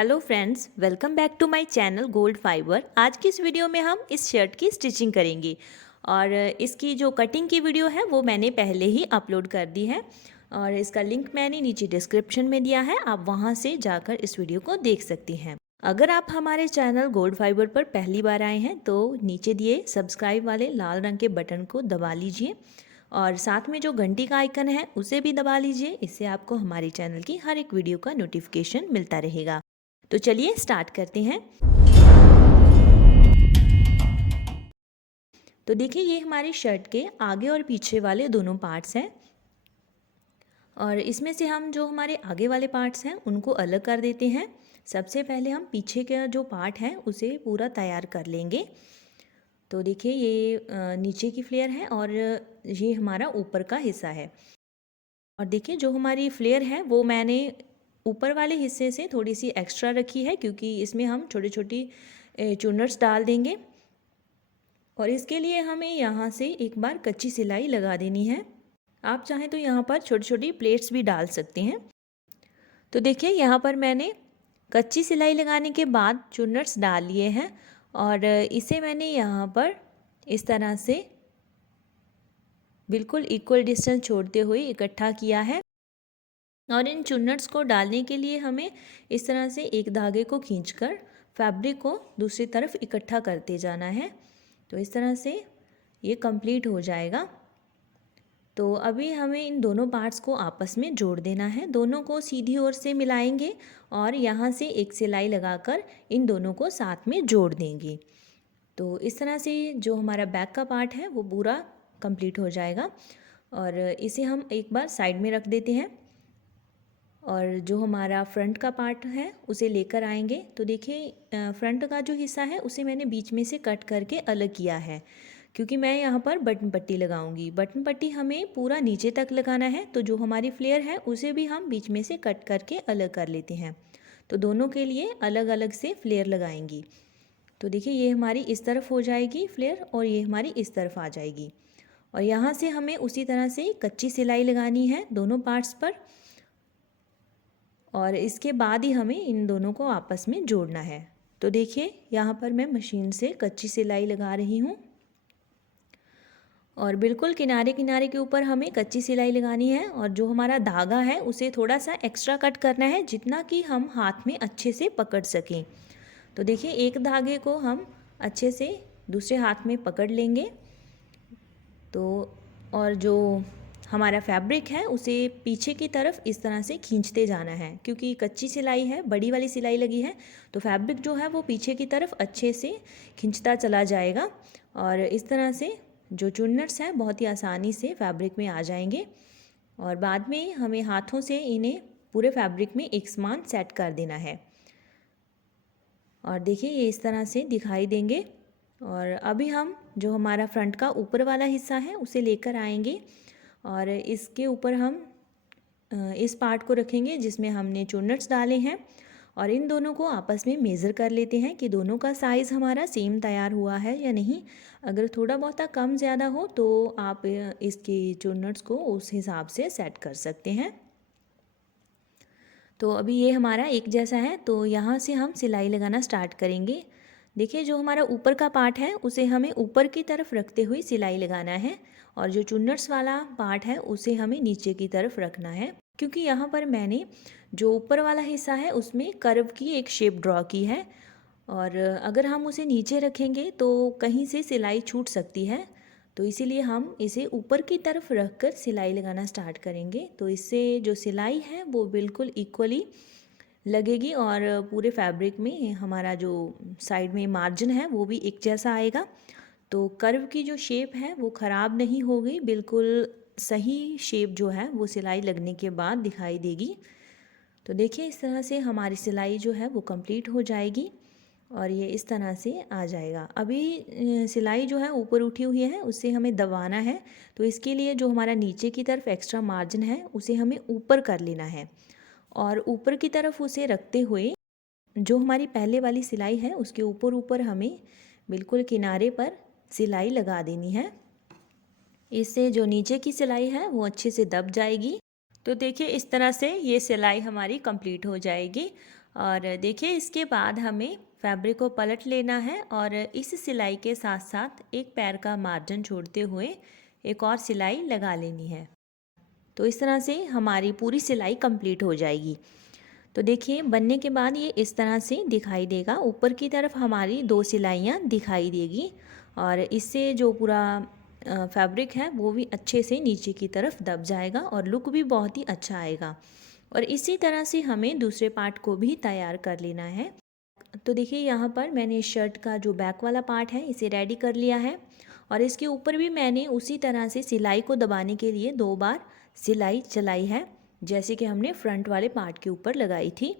Hello friends, welcome back to my channel gold fibre. आज की इस वीडियो में हम इस शर्ट की स्टिचिंग करेंगे और इसकी जो कटिंग की वीडियो है वो मैंने पहले ही अपलोड कर दी है और इसका लिंक मैंने नीचे डिस्क्रिप्शन में दिया है, आप वहां से जाकर इस वीडियो को देख सकती हैं। अगर आप हमारे चैनल गोल्ड फाइबर पर पहली बार आए हैं तो नीचे दिए सब्सक्राइब वाले लाल रंग के बटन को दबा लीजिए और साथ में जो घंटी का आइकन है उसे भी दबा लीजिए। इससे आपको हमारे चैनल की हर एक वीडियो का नोटिफिकेशन मिलता रहेगा। तो चलिए स्टार्ट करते हैं। तो देखिए, ये हमारी शर्ट के आगे और पीछे वाले दोनों पार्ट्स हैं और इसमें से हम जो हमारे आगे वाले पार्ट्स हैं उनको अलग कर देते हैं। सबसे पहले हम पीछे का जो पार्ट है उसे पूरा तैयार कर लेंगे। तो देखिए, ये नीचे की फ्लेयर है और ये हमारा ऊपर का हिस्सा है। और देखिए, जो हमारी फ्लेयर है वो मैंने ऊपर वाले हिस्से से थोड़ी सी एक्स्ट्रा रखी है क्योंकि इसमें हम छोटी छोटी चुनट्स डाल देंगे और इसके लिए हमें यहाँ से एक बार कच्ची सिलाई लगा देनी है। आप चाहें तो यहाँ पर छोटी छोटी प्लेट्स भी डाल सकते हैं। तो देखिए, यहाँ पर मैंने कच्ची सिलाई लगाने के बाद चुनट्स डाल लिए हैं और इसे मैंने यहाँ पर इस तरह से बिल्कुल इक्वल डिस्टेंस छोड़ते हुए इकट्ठा किया है। और इन चुन्नट्स को डालने के लिए हमें इस तरह से एक धागे को खींचकर फैब्रिक को दूसरी तरफ इकट्ठा करते जाना है। तो इस तरह से ये कंप्लीट हो जाएगा। तो अभी हमें इन दोनों पार्ट्स को आपस में जोड़ देना है। दोनों को सीधी ओर से मिलाएंगे और यहाँ से एक सिलाई लगाकर इन दोनों को साथ में जोड़ देंगे। तो इस तरह से जो हमारा बैक का पार्ट है वो पूरा कंप्लीट हो जाएगा और इसे हम एक बार साइड में रख देते हैं और जो हमारा फ्रंट का पार्ट है उसे लेकर आएंगे। तो देखिए, फ्रंट का जो हिस्सा है उसे मैंने बीच में से कट करके अलग किया है क्योंकि मैं यहाँ पर बटन पट्टी लगाऊंगी। बटन पट्टी हमें पूरा नीचे तक लगाना है, तो जो हमारी फ्लेयर है उसे भी हम बीच में से कट करके अलग कर लेते हैं। तो दोनों के लिए अलग अलग से फ्लेयर लगाएंगी। तो देखिए, ये हमारी इस तरफ हो जाएगी फ्लेयर और ये हमारी इस तरफ आ जाएगी और यहाँ से हमें उसी तरह से कच्ची सिलाई लगानी है दोनों पार्ट्स पर और इसके बाद ही हमें इन दोनों को आपस में जोड़ना है। तो देखिए, यहाँ पर मैं मशीन से कच्ची सिलाई लगा रही हूँ और बिल्कुल किनारे किनारे के ऊपर हमें कच्ची सिलाई लगानी है और जो हमारा धागा है उसे थोड़ा सा एक्स्ट्रा कट करना है जितना कि हम हाथ में अच्छे से पकड़ सकें। तो देखिए, एक धागे को हम अच्छे से दूसरे हाथ में पकड़ लेंगे। तो और जो हमारा फैब्रिक है उसे पीछे की तरफ इस तरह से खींचते जाना है क्योंकि कच्ची सिलाई है, बड़ी वाली सिलाई लगी है, तो फैब्रिक जो है वो पीछे की तरफ अच्छे से खींचता चला जाएगा और इस तरह से जो चुन्नट्स हैं बहुत ही आसानी से फैब्रिक में आ जाएंगे और बाद में हमें हाथों से इन्हें पूरे फैब्रिक में एक समान सेट कर देना है। और देखिए, ये इस तरह से दिखाई देंगे और अभी हम जो हमारा फ्रंट का ऊपर वाला हिस्सा है उसे लेकर आएंगे और इसके ऊपर हम इस पार्ट को रखेंगे जिसमें हमने चुन्नट्स डाले हैं और इन दोनों को आपस में मेज़र कर लेते हैं कि दोनों का साइज़ हमारा सेम तैयार हुआ है या नहीं। अगर थोड़ा बहुत कम ज़्यादा हो तो आप इसके चुन्नट्स को उस हिसाब से सेट कर सकते हैं। तो अभी ये हमारा एक जैसा है, तो यहाँ से हम सिलाई लगाना स्टार्ट करेंगे। देखिए, जो हमारा ऊपर का पार्ट है उसे हमें ऊपर की तरफ रखते हुए सिलाई लगाना है और जो चुन्नट्स वाला पार्ट है उसे हमें नीचे की तरफ रखना है क्योंकि यहाँ पर मैंने जो ऊपर वाला हिस्सा है उसमें कर्व की एक शेप ड्रॉ की है और अगर हम उसे नीचे रखेंगे तो कहीं से सिलाई छूट सकती है। तो इसीलिए हम इसे ऊपर की तरफ रख कर सिलाई लगाना स्टार्ट करेंगे। तो इससे जो सिलाई है वो बिल्कुल इक्वली लगेगी और पूरे फैब्रिक में हमारा जो साइड में मार्जिन है वो भी एक जैसा आएगा। तो कर्व की जो शेप है वो ख़राब नहीं होगी, बिल्कुल सही शेप जो है वो सिलाई लगने के बाद दिखाई देगी। तो देखिए, इस तरह से हमारी सिलाई जो है वो कंप्लीट हो जाएगी और ये इस तरह से आ जाएगा। अभी सिलाई जो है ऊपर उठी हुई है उसे हमें दबाना है, तो इसके लिए जो हमारा नीचे की तरफ एक्स्ट्रा मार्जिन है उसे हमें ऊपर कर लेना है और ऊपर की तरफ उसे रखते हुए जो हमारी पहले वाली सिलाई है उसके ऊपर ऊपर हमें बिल्कुल किनारे पर सिलाई लगा देनी है। इससे जो नीचे की सिलाई है वो अच्छे से दब जाएगी। तो देखिए, इस तरह से ये सिलाई हमारी कंप्लीट हो जाएगी और देखिए इसके बाद हमें फैब्रिक को पलट लेना है और इस सिलाई के साथ साथ एक पैर का मार्जिन छोड़ते हुए एक और सिलाई लगा लेनी है। तो इस तरह से हमारी पूरी सिलाई कंप्लीट हो जाएगी। तो देखिए बनने के बाद ये इस तरह से दिखाई देगा। ऊपर की तरफ हमारी 2 सिलाइयाँ दिखाई देगी और इससे जो पूरा फैब्रिक है वो भी अच्छे से नीचे की तरफ दब जाएगा और लुक भी बहुत ही अच्छा आएगा। और इसी तरह से हमें दूसरे पार्ट को भी तैयार कर लेना है। तो देखिए यहाँ पर मैंने इस शर्ट का जो बैक वाला पार्ट है इसे रेडी कर लिया है और इसके ऊपर भी मैंने उसी तरह से सिलाई को दबाने के लिए 2 बार सिलाई चलाई है, जैसे कि हमने फ्रंट वाले पार्ट के ऊपर लगाई थी।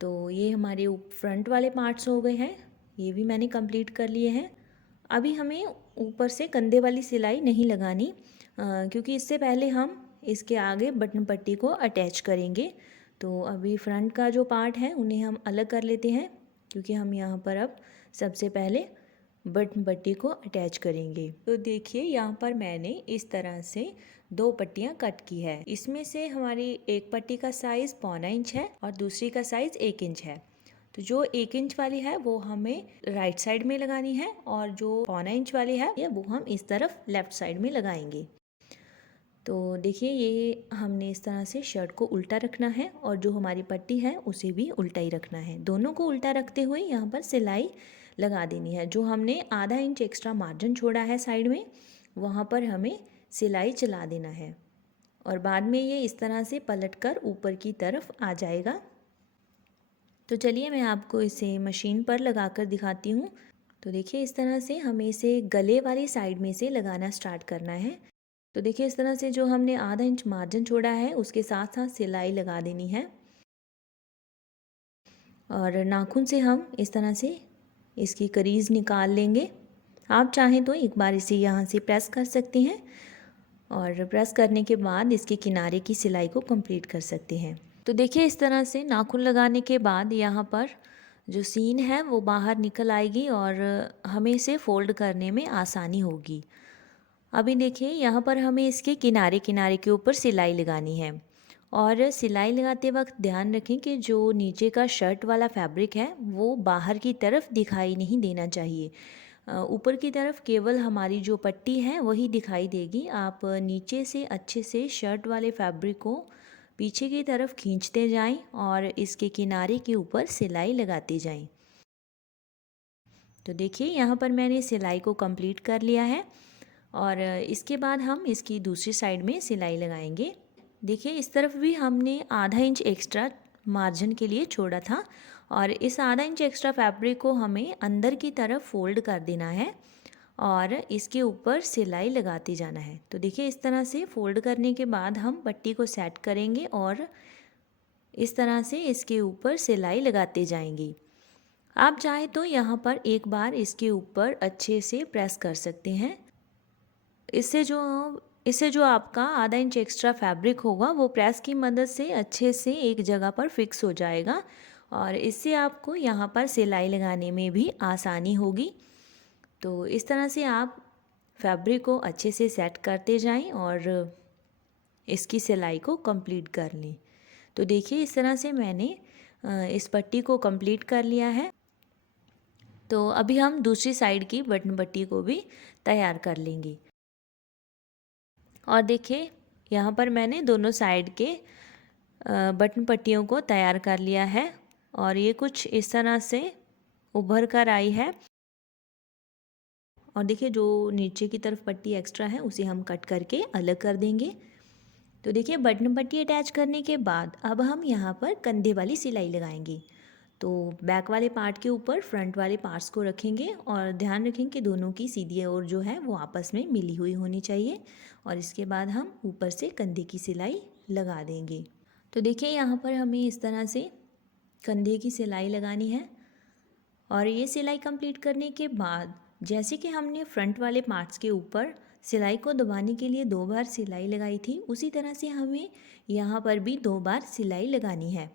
तो ये हमारे फ्रंट वाले पार्ट्स हो गए हैं, ये भी मैंने कंप्लीट कर लिए हैं। अभी हमें ऊपर से कंधे वाली सिलाई नहीं लगानी, क्योंकि इससे पहले हम इसके आगे बटन पट्टी को अटैच करेंगे। तो अभी फ्रंट का जो पार्ट है उन्हें हम अलग कर लेते हैं, क्योंकि हम यहाँ पर अब सबसे पहले बटन पट्टी को अटैच करेंगे। तो देखिए यहाँ पर मैंने इस तरह से 2 पट्टियाँ कट की है। इसमें से हमारी एक पट्टी का साइज़ 1.25 इंच है और दूसरी का साइज़ 1 इंच है। तो जो 1 इंच वाली है वो हमें राइट साइड में लगानी है और जो 1.25 इंच वाली है वो हम इस तरफ लेफ्ट साइड में लगाएंगे। तो देखिए ये हमने इस तरह से शर्ट को उल्टा रखना है और जो हमारी पट्टी है उसे भी उल्टा ही रखना है। दोनों को उल्टा रखते हुए यहाँ पर सिलाई लगा देनी है। जो हमने आधा इंच एक्स्ट्रा मार्जिन छोड़ा है साइड में, वहाँ पर हमें सिलाई चला देना है और बाद में ये इस तरह से पलटकर ऊपर की तरफ आ जाएगा। तो चलिए मैं आपको इसे मशीन पर लगा कर दिखाती हूँ। तो देखिए इस तरह से हमें इसे गले वाली साइड में से लगाना स्टार्ट करना है। तो देखिए इस तरह से जो हमने आधा इंच मार्जिन छोड़ा है उसके साथ साथ सिलाई लगा देनी है और नाखून से हम इस तरह से इसकी करीज निकाल लेंगे। आप चाहें तो एक बार इसे यहाँ से प्रेस कर सकते हैं और प्रेस करने के बाद इसके किनारे की सिलाई को कंप्लीट कर सकते हैं। तो देखिए इस तरह से नाखून लगाने के बाद यहाँ पर जो सीन है वो बाहर निकल आएगी और हमें इसे फोल्ड करने में आसानी होगी। अभी देखिए यहाँ पर हमें इसके किनारे किनारे के ऊपर सिलाई लगानी है और सिलाई लगाते वक्त ध्यान रखें कि जो नीचे का शर्ट वाला फैब्रिक है वो बाहर की तरफ दिखाई नहीं देना चाहिए। ऊपर की तरफ केवल हमारी जो पट्टी है वही दिखाई देगी। आप नीचे से अच्छे से शर्ट वाले फैब्रिक को पीछे की तरफ खींचते जाएं और इसके किनारे के ऊपर सिलाई लगाते जाएं। तो देखिए यहाँ पर मैंने सिलाई को कंप्लीट कर लिया है और इसके बाद हम इसकी दूसरी साइड में सिलाई लगाएंगे। देखिए इस तरफ भी हमने आधा इंच एक्स्ट्रा मार्जिन के लिए छोड़ा था और इस आधा इंच एक्स्ट्रा फैब्रिक को हमें अंदर की तरफ फोल्ड कर देना है और इसके ऊपर सिलाई लगाते जाना है। तो देखिए इस तरह से फोल्ड करने के बाद हम पट्टी को सेट करेंगे और इस तरह से इसके ऊपर सिलाई लगाते जाएंगे। आप चाहे तो यहाँ पर एक बार इसके ऊपर अच्छे से प्रेस कर सकते हैं। इससे जो आपका आधा इंच एक्स्ट्रा फैब्रिक होगा वो प्रेस की मदद से अच्छे से एक जगह पर फिक्स हो जाएगा और इससे आपको यहाँ पर सिलाई लगाने में भी आसानी होगी। तो इस तरह से आप फैब्रिक को अच्छे से सेट करते जाएं और इसकी सिलाई को कंप्लीट कर लें। तो देखिए इस तरह से मैंने इस पट्टी को कंप्लीट कर लिया है। तो अभी हम दूसरी साइड की बटन पट्टी को भी तैयार कर लेंगे। और देखिए यहाँ पर मैंने दोनों साइड के बटन पट्टियों को तैयार कर लिया है और ये कुछ इस तरह से उभर कर आई है। और देखिए जो नीचे की तरफ पट्टी एक्स्ट्रा है उसे हम कट करके अलग कर देंगे। तो देखिए बटन पट्टी अटैच करने के बाद अब हम यहाँ पर कंधे वाली सिलाई लगाएंगे। तो बैक वाले पार्ट के ऊपर फ्रंट वाले पार्ट्स को रखेंगे और ध्यान रखें कि दोनों की सीधी ओर जो है वो आपस में मिली हुई होनी चाहिए और इसके बाद हम ऊपर से कंधे की सिलाई लगा देंगे। तो देखिए यहाँ पर हमें इस तरह से कंधे की सिलाई लगानी है और ये सिलाई कंप्लीट करने के बाद जैसे कि हमने फ्रंट वाले पार्ट्स के ऊपर सिलाई को दबाने के लिए 2 बार सिलाई लगाई थी, उसी तरह से हमें यहाँ पर भी 2 बार सिलाई लगानी है।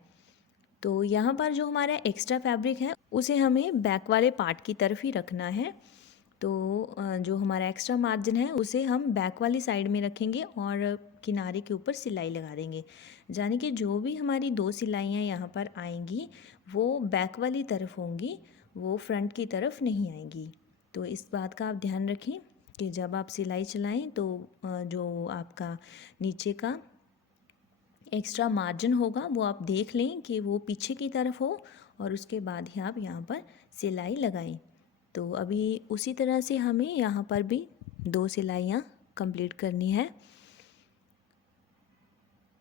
तो यहाँ पर जो हमारा एक्स्ट्रा फैब्रिक है उसे हमें बैक वाले पार्ट की तरफ ही रखना है तो जो हमारा एक्स्ट्रा मार्जिन है उसे हम बैक वाली साइड में रखेंगे और किनारे के ऊपर सिलाई लगा देंगे। यानी कि जो भी हमारी 2 सिलाइयाँ यहाँ पर आएंगी वो बैक वाली तरफ होंगी, वो फ्रंट की तरफ नहीं आएंगी। तो इस बात का आप ध्यान रखें कि जब आप सिलाई चलाएं तो जो आपका नीचे का एक्स्ट्रा मार्जिन होगा वो आप देख लें कि वो पीछे की तरफ हो और उसके बाद ही आप यहाँ पर सिलाई लगाएं। तो अभी उसी तरह से हमें यहाँ पर भी 2 सिलाइयाँ कंप्लीट करनी है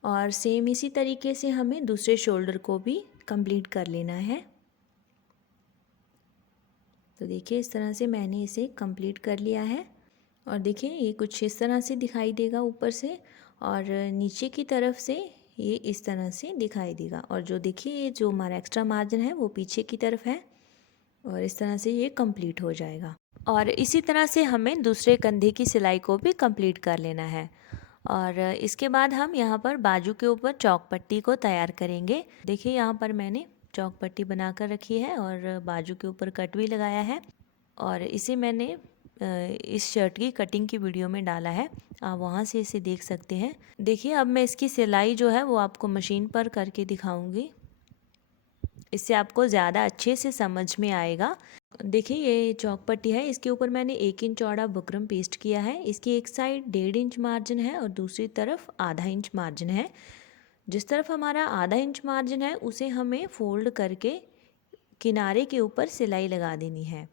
और सेम इसी तरीके से हमें दूसरे शोल्डर को भी कंप्लीट कर लेना है। तो देखिए इस तरह से मैंने इसे कंप्लीट कर लिया है और देखिए ये कुछ इस तरह से दिखाई देगा ऊपर से और नीचे की तरफ से ये इस तरह से दिखाई देगा। और जो देखिए ये जो हमारा एक्स्ट्रा मार्जिन है वो पीछे की तरफ है और इस तरह से ये कंप्लीट हो जाएगा। और इसी तरह से हमें दूसरे कंधे की सिलाई को भी कंप्लीट कर लेना है। और इसके बाद हम यहाँ पर बाजू के ऊपर चौक पट्टी को तैयार करेंगे। देखिए यहाँ पर मैंने चौक पट्टी बना कर रखी है और बाजू के ऊपर कट भी लगाया है और इसे मैंने इस शर्ट की कटिंग की वीडियो में डाला है, आप वहाँ से इसे देख सकते हैं। देखिए अब मैं इसकी सिलाई जो है वो आपको मशीन पर करके दिखाऊंगी, इससे आपको ज़्यादा अच्छे से समझ में आएगा। देखिए ये चौक पट्टी है, इसके ऊपर मैंने 1 इंच चौड़ा बुकरम पेस्ट किया है। इसकी एक साइड 1.5 इंच मार्जिन है और दूसरी तरफ आधा इंच मार्जिन है। जिस तरफ हमारा आधा इंच मार्जिन है उसे हमें फोल्ड करके किनारे के ऊपर सिलाई लगा देनी है।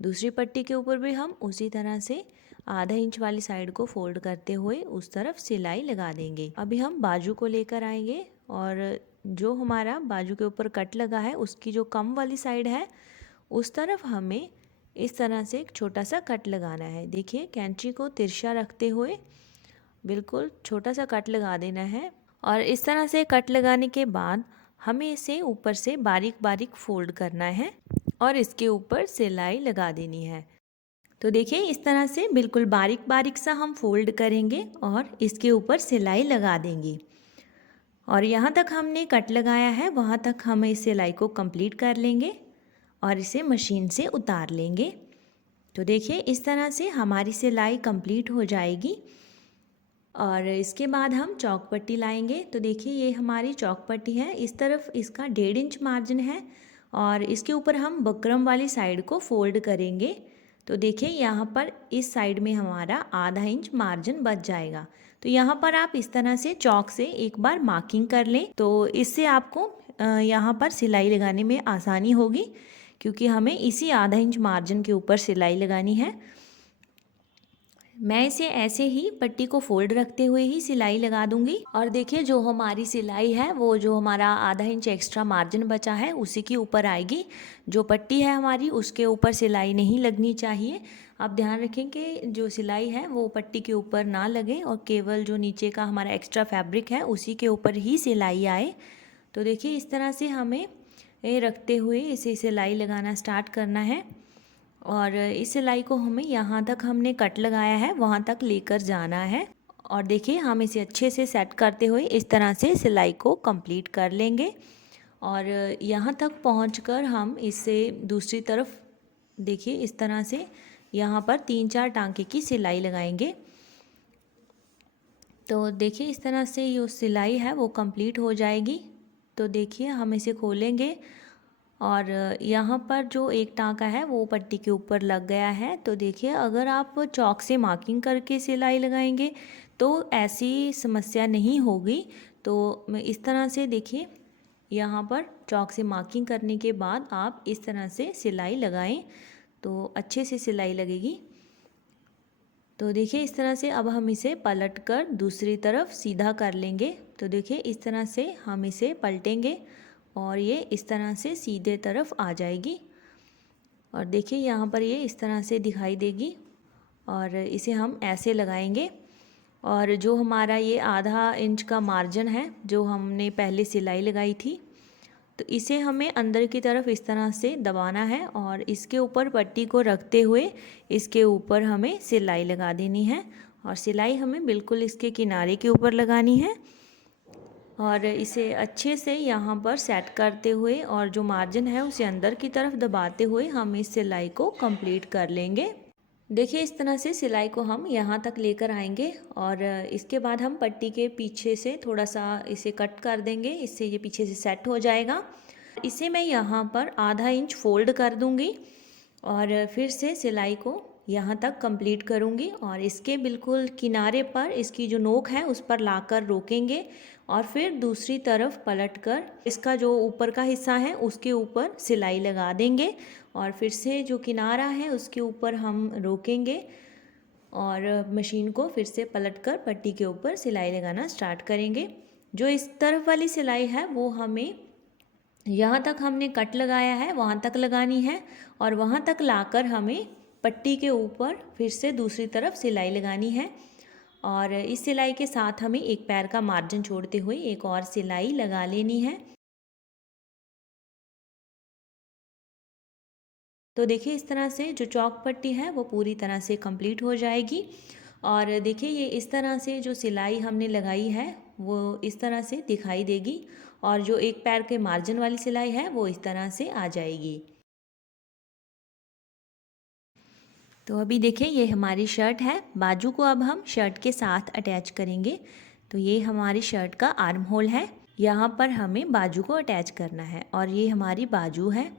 दूसरी पट्टी के ऊपर भी हम उसी तरह से आधा इंच वाली साइड को फोल्ड करते हुए उस तरफ सिलाई लगा देंगे। अभी हम बाजू को लेकर आएंगे और जो हमारा बाजू के ऊपर कट लगा है उसकी जो कम वाली साइड है उस तरफ हमें इस तरह से एक छोटा सा कट लगाना है। देखिए कैंची को तिरछा रखते हुए बिल्कुल छोटा सा कट लगा देना है और इस तरह से कट लगाने के बाद हमें इसे ऊपर से बारीक बारीक फोल्ड करना है और इसके ऊपर सिलाई लगा देनी है। तो देखिए इस तरह से बिल्कुल बारीक बारीक सा हम फोल्ड करेंगे और इसके ऊपर सिलाई लगा देंगे और यहाँ तक हमने कट लगाया है वहाँ तक हम इस सिलाई को कंप्लीट कर लेंगे और इसे मशीन से उतार लेंगे। तो देखिए इस तरह से हमारी सिलाई कंप्लीट हो जाएगी और इसके बाद हम चौक पट्टी लाएंगे। तो देखिए ये हमारी चौक पट्टी है, इस तरफ इसका 1.5 इंच मार्जिन है और इसके ऊपर हम बकरम वाली साइड को फोल्ड करेंगे। तो देखिए यहाँ पर इस साइड में हमारा आधा इंच मार्जिन बच जाएगा। तो यहाँ पर आप इस तरह से चौक से एक बार मार्किंग कर लें, तो इससे आपको यहाँ पर सिलाई लगाने में आसानी होगी क्योंकि हमें इसी आधा इंच मार्जिन के ऊपर सिलाई लगानी है। मैं इसे ऐसे ही पट्टी को फोल्ड रखते हुए ही सिलाई लगा दूंगी और देखिए जो हमारी सिलाई है वो जो हमारा आधा इंच एक्स्ट्रा मार्जिन बचा है उसी के ऊपर आएगी। जो पट्टी है हमारी उसके ऊपर सिलाई नहीं लगनी चाहिए। आप ध्यान रखें कि जो सिलाई है वो पट्टी के ऊपर ना लगे और केवल जो नीचे का हमारा एक्स्ट्रा फैब्रिक है उसी के ऊपर ही सिलाई आए। तो देखिए इस तरह से हमें ये रखते हुए इसे सिलाई लगाना स्टार्ट करना है और इस सिलाई को हमें यहाँ तक हमने कट लगाया है वहाँ तक लेकर जाना है। और देखिए हम इसे अच्छे से सेट करते हुए इस तरह से सिलाई को कंप्लीट कर लेंगे और यहाँ तक पहुँचकर हम इससे दूसरी तरफ देखिए इस तरह से यहाँ पर 3-4 टांके की सिलाई लगाएंगे। तो देखिए इस तरह से जो सिलाई है वो कंप्लीट हो जाएगी। तो देखिए हम इसे खोलेंगे और यहाँ पर जो एक टाँका है वो पट्टी के ऊपर लग गया है। तो देखिए अगर आप चौक से मार्किंग करके सिलाई लगाएंगे तो ऐसी समस्या नहीं होगी। तो मैं इस तरह से देखिए यहाँ पर चौक से मार्किंग करने के बाद आप इस तरह से सिलाई लगाएं तो अच्छे से सिलाई लगेगी। तो देखिए इस तरह से अब हम इसे पलट कर दूसरी तरफ सीधा कर लेंगे। तो देखिए इस तरह से हम इसे पलटेंगे और ये इस तरह से सीधे तरफ आ जाएगी और देखिए यहाँ पर ये इस तरह से दिखाई देगी और इसे हम ऐसे लगाएंगे। और जो हमारा ये आधा इंच का मार्जिन है जो हमने पहले सिलाई लगाई थी तो इसे हमें अंदर की तरफ इस तरह से दबाना है और इसके ऊपर पट्टी को रखते हुए इसके ऊपर हमें सिलाई लगा देनी है और सिलाई हमें बिल्कुल इसके किनारे के ऊपर लगानी है और इसे अच्छे से यहाँ पर सेट करते हुए और जो मार्जिन है उसे अंदर की तरफ दबाते हुए हम इस सिलाई को कंप्लीट कर लेंगे। देखिए इस तरह से सिलाई को हम यहाँ तक लेकर आएंगे और इसके बाद हम पट्टी के पीछे से थोड़ा सा इसे कट कर देंगे, इससे ये पीछे से सेट हो जाएगा। इसे मैं यहाँ पर आधा इंच फोल्ड कर दूँगी और फिर से सिलाई को यहाँ तक कंप्लीट करूँगी और इसके बिल्कुल किनारे पर इसकी जो नोक है उस पर लाकर रोकेंगे और फिर दूसरी तरफ पलटकर इसका जो ऊपर का हिस्सा है उसके ऊपर सिलाई लगा देंगे और फिर से जो किनारा है उसके ऊपर हम रोकेंगे और मशीन को फिर से पलटकर पट्टी के ऊपर सिलाई लगाना स्टार्ट करेंगे। जो इस तरफ वाली सिलाई है वो हमें यहाँ तक हमने कट लगाया है वहाँ तक लगानी है और वहाँ तक लाकर हमें पट्टी के ऊपर फिर से दूसरी तरफ सिलाई लगानी है और इस सिलाई के साथ हमें एक पैर का मार्जिन छोड़ते हुए एक और सिलाई लगा लेनी है। तो देखिए इस तरह से जो चौक पट्टी है वो पूरी तरह से कंप्लीट हो जाएगी और देखिए ये इस तरह से जो सिलाई हमने लगाई है वो इस तरह से दिखाई देगी और जो एक पैर के मार्जिन वाली सिलाई है वो इस तरह से आ जाएगी। तो अभी देखिए ये हमारी शर्ट है, बाजू को अब हम शर्ट के साथ अटैच करेंगे। तो ये हमारी शर्ट का आर्म होल है, यहाँ पर हमें बाजू को अटैच करना है और ये हमारी बाजू है।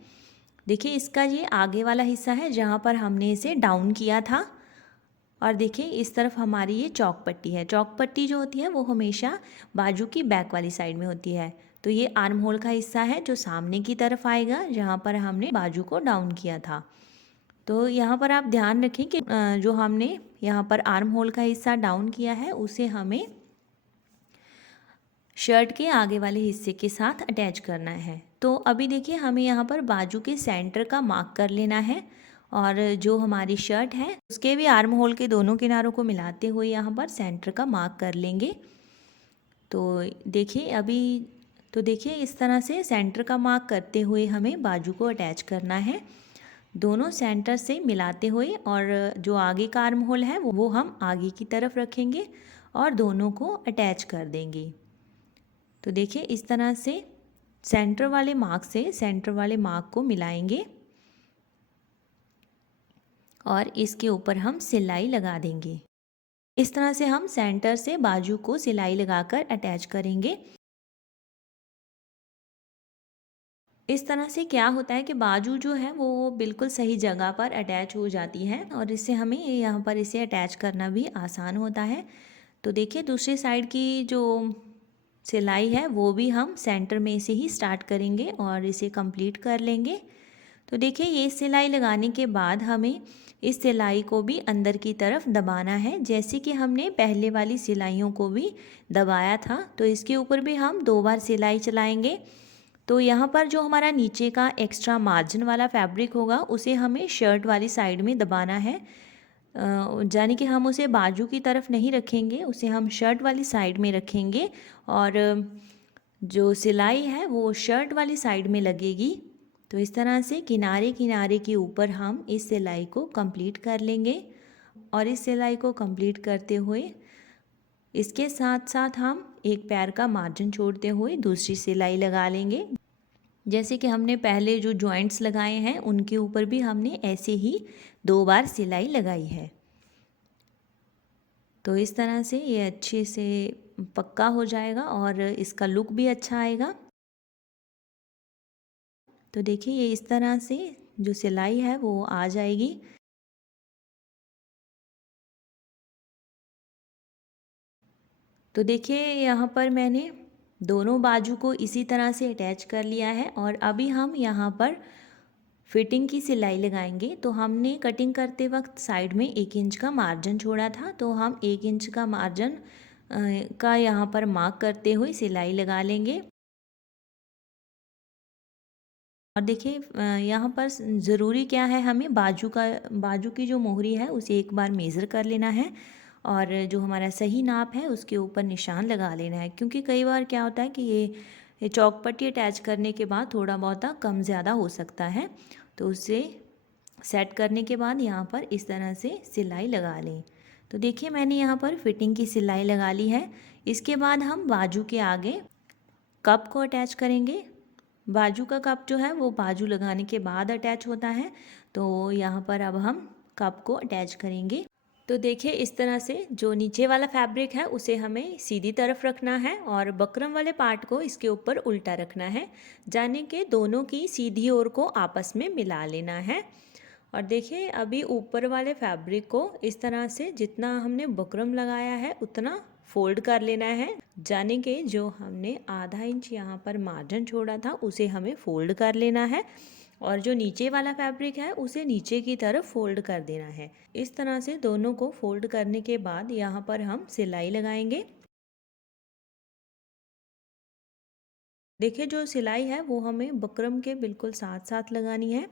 देखिए इसका ये आगे वाला हिस्सा है जहाँ पर हमने इसे डाउन किया था और देखिए इस तरफ हमारी ये चौक पट्टी है। चौक पट्टी जो होती है वो हमेशा बाजू की बैक वाली साइड में होती है। तो ये आर्म होल का हिस्सा है जो सामने की तरफ आएगा जहाँ पर हमने बाजू को डाउन किया था। तो यहाँ पर आप ध्यान रखें कि जो हमने यहाँ पर आर्म होल का हिस्सा डाउन किया है उसे हमें शर्ट के आगे वाले हिस्से के साथ अटैच करना है। तो अभी देखिए हमें यहाँ पर बाजू के सेंटर का मार्क कर लेना है और जो हमारी शर्ट है उसके भी आर्म होल के दोनों किनारों को मिलाते हुए यहाँ पर सेंटर का मार्क कर लेंगे। तो देखिए इस तरह से सेंटर का मार्क करते हुए हमें बाजू को अटैच करना है, दोनों सेंटर से मिलाते हुए और जो आगे का आर्म होल है वो हम आगे की तरफ रखेंगे और दोनों को अटैच कर देंगे। तो देखिए इस तरह से सेंटर वाले मार्क से सेंटर वाले मार्क को मिलाएंगे और इसके ऊपर हम सिलाई लगा देंगे। इस तरह से हम सेंटर से बाजू को सिलाई लगाकर अटैच करेंगे। इस तरह से क्या होता है कि बाजू जो है वो बिल्कुल सही जगह पर अटैच हो जाती है और इससे हमें यहाँ पर इसे अटैच करना भी आसान होता है। तो देखिए दूसरी साइड की जो सिलाई है वो भी हम सेंटर में से ही स्टार्ट करेंगे और इसे कंप्लीट कर लेंगे। तो देखिए ये सिलाई लगाने के बाद हमें इस सिलाई को भी अंदर की तरफ दबाना है, जैसे कि हमने पहले वाली सिलाइयों को भी दबाया था। तो इसके ऊपर भी हम 2 बार सिलाई चलाएंगे। तो यहाँ पर जो हमारा नीचे का एक्स्ट्रा मार्जिन वाला फैब्रिक होगा उसे हमें शर्ट वाली साइड में दबाना है, यानी कि हम उसे बाजू की तरफ नहीं रखेंगे, उसे हम शर्ट वाली साइड में रखेंगे और जो सिलाई है वो शर्ट वाली साइड में लगेगी। तो इस तरह से किनारे किनारे के ऊपर हम इस सिलाई को कंप्लीट कर लेंगे और इस सिलाई को कंप्लीट करते हुए इसके साथ साथ हम एक पैर का मार्जिन छोड़ते हुए दूसरी सिलाई लगा लेंगे। जैसे कि हमने पहले जो जॉइंट्स लगाए हैं उनके ऊपर भी हमने ऐसे ही 2 बार सिलाई लगाई है। तो इस तरह से ये अच्छे से पक्का हो जाएगा और इसका लुक भी अच्छा आएगा। तो देखिए ये इस तरह से जो सिलाई है वो आ जाएगी। तो देखिए यहाँ पर मैंने दोनों बाजू को इसी तरह से अटैच कर लिया है और अभी हम यहाँ पर फिटिंग की सिलाई लगाएंगे। तो हमने कटिंग करते वक्त साइड में 1 इंच का मार्जिन छोड़ा था, तो हम 1 इंच का मार्जिन का यहाँ पर मार्क करते हुए सिलाई लगा लेंगे। और देखिए यहाँ पर ज़रूरी क्या है, हमें बाजू की जो मोहरी है उसे एक बार मेज़र कर लेना है और जो हमारा सही नाप है उसके ऊपर निशान लगा लेना है, क्योंकि कई बार क्या होता है कि ये चौक पट्टी अटैच करने के बाद थोड़ा बहुत कम ज़्यादा हो सकता है। तो उसे सेट करने के बाद यहाँ पर इस तरह से सिलाई लगा लें। तो देखिए मैंने यहाँ पर फिटिंग की सिलाई लगा ली है। इसके बाद हम बाजू के आगे कप को अटैच करेंगे। बाजू का कप जो है वो बाजू लगाने के बाद अटैच होता है। तो यहाँ पर अब हम कप को अटैच करेंगे। तो देखिए इस तरह से जो नीचे वाला फैब्रिक है उसे हमें सीधी तरफ रखना है और बकरम वाले पार्ट को इसके ऊपर उल्टा रखना है, जाने के दोनों की सीधी ओर को आपस में मिला लेना है। और देखिए अभी ऊपर वाले फैब्रिक को इस तरह से जितना हमने बुकरम लगाया है उतना फोल्ड कर लेना है, जाने के जो हमने आधा इंच यहाँ पर मार्जिन छोड़ा था उसे हमें फोल्ड कर लेना है और जो नीचे वाला फैब्रिक है उसे नीचे की तरफ फोल्ड कर देना है। इस तरह से दोनों को फोल्ड करने के बाद यहाँ पर हम सिलाई लगाएंगे। देखिए जो सिलाई है वो हमें बुकरम के बिल्कुल साथ साथ लगानी है।